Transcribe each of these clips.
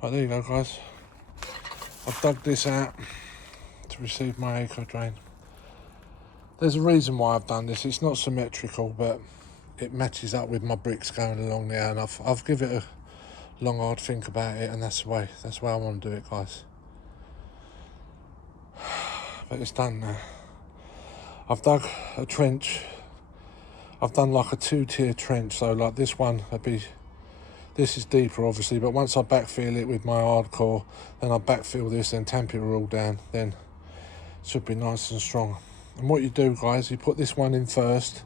Right, there you go, guys. I've dug this out to receive my eco drain. There's a reason why I've done this. It's not symmetrical, but it matches up with my bricks going along there, and I've given it a long hard think about it, and that's the way I want to do it, guys. But it's done now. I've dug a trench. I've done like a 2-tier trench, so like this one would be, this is deeper obviously, but once I backfill it with my hardcore, then I backfill this and tamp it all down, then it should be nice and strong. And what you do, guys, you put this one in first.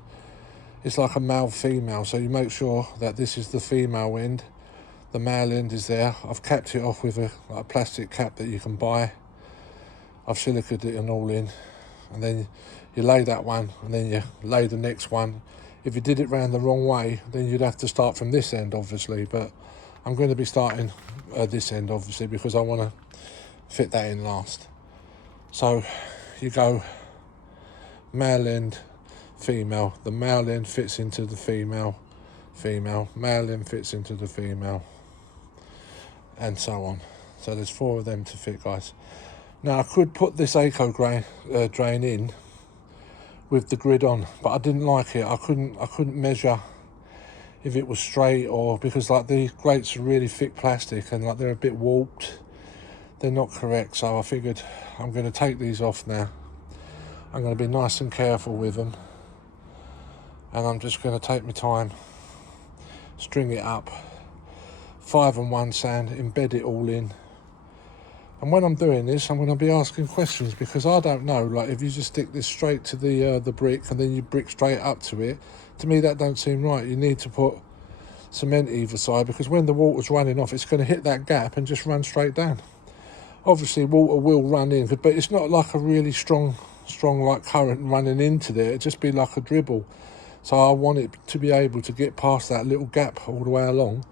It's like a male-female, so you make sure that this is the female end. The male end is there. I've capped it off with a plastic cap that you can buy. I've silicated it and all in. And then you lay that one, and then you lay the next one. If you did it round the wrong way, then you'd have to start from this end, obviously. But I'm going to be starting this end, obviously, because I want to fit that in last. So you go male end, female. The male end fits into the female, male end fits into the female, and so on. So there's 4 of them to fit, guys. Now I could put this eco drain in with the grid on, but I didn't like it. I couldn't measure if it was straight, or because like the grates are really thick plastic and like they're a bit warped. They're not correct, so I figured I'm going to take these off now. I'm going to be nice and careful with them, and I'm just going to take my time, string it up, 5-and-1 sand, embed it all in. And when I'm doing this, I'm going to be asking questions, because I don't know, like if you just stick this straight to the brick and then you brick straight up to it, to me that don't seem right. You need to put cement either side, because when the water's running off, it's going to hit that gap and just run straight down. Obviously water will run in, but it's not like a really strong like current running into there. It'd just be like a dribble. So I want it to be able to get past that little gap all the way along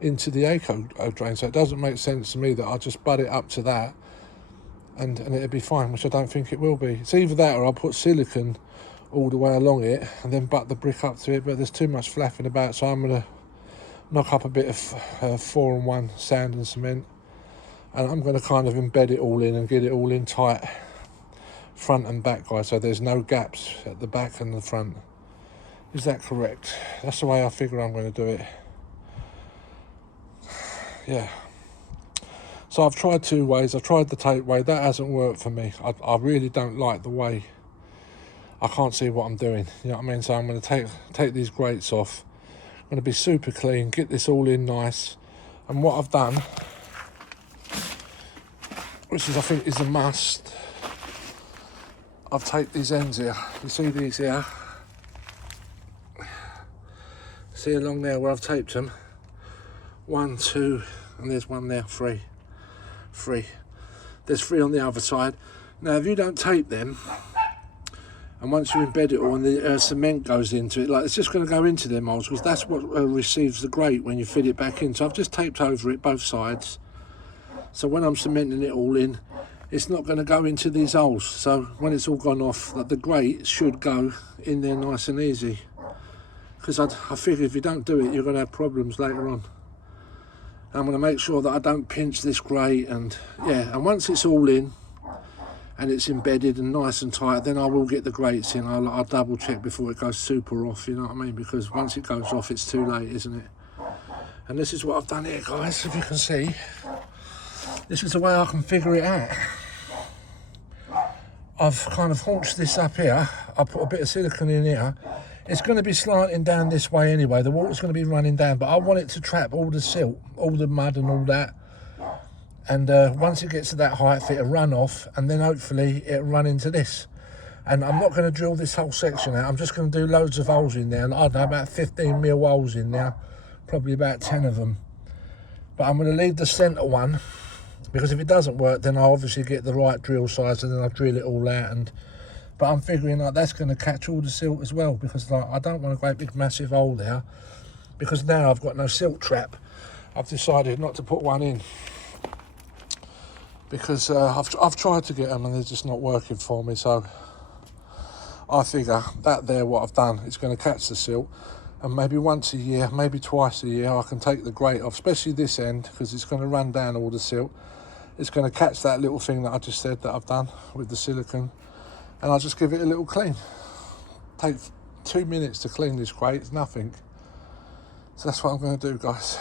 into the eco drain. So it doesn't make sense to me that I just butt it up to that and it'll be fine, which I don't think it will be. It's either that or I'll put silicone all the way along it and then butt the brick up to it, but there's too much flapping about, so I'm going to knock up a bit of 4-and-1 sand and cement, and I'm going to kind of embed it all in and get it all in tight, front and back, guys, so there's no gaps at the back and the front. Is that correct? That's the way I figure I'm going to do it. Yeah. So I've tried 2 ways. I've tried the tape way. That hasn't worked for me. I really don't like the way. I can't see what I'm doing. You know what I mean? So I'm going to take these grates off. I'm going to be super clean, get this all in nice. And what I've done, which is I think is a must, I've taped these ends here. You see these here? See along there where I've taped them? 1, 2, and there's 1 there, 3. There's 3 on the other side. Now if you don't tape them, and once you embed it all and the cement goes into it, like it's just going to go into them holes, because that's what receives the grate when you fit it back in. So I've just taped over it both sides, so when I'm cementing it all in, it's not going to go into these holes. So when it's all gone off, like, the grate should go in there nice and easy, because I figure if you don't do it, you're going to have problems later on. I'm going to make sure that I don't pinch this grate, and yeah, and once it's all in and it's embedded and nice and tight, then I will get the grates in. I'll double check before it goes super off, you know what I mean, because once it goes off it's too late, isn't it? And this is what I've done here, guys. If you can see, this is the way I can figure it out. I've kind of haunched this up here. I put a bit of silicone in here. It's going to be slanting down this way anyway. The water's going to be running down, but I want it to trap all the silt, all the mud and all that. And once it gets to that height, it'll run off, and then hopefully it'll run into this. And I'm not going to drill this whole section out. I'm just going to do loads of holes in there. I don't know, about 15mm holes in there, probably about 10 of them. But I'm going to leave the centre one, because if it doesn't work, then I'll obviously get the right drill size, and then I'll drill it all out. But I'm figuring like that's going to catch all the silt as well, because like I don't want a great big massive hole there, because now I've got no silt trap. I've decided not to put one in, because I've tried to get them and they're just not working for me. So I figure that there, what I've done, is going to catch the silt. And maybe once a year, maybe twice a year, I can take the grate off, especially this end, because it's going to run down all the silt. It's going to catch that little thing that I just said that I've done with the silicone, and I'll just give it a little clean. Take 2 minutes to clean this grate, it's nothing. So that's what I'm going to do, guys.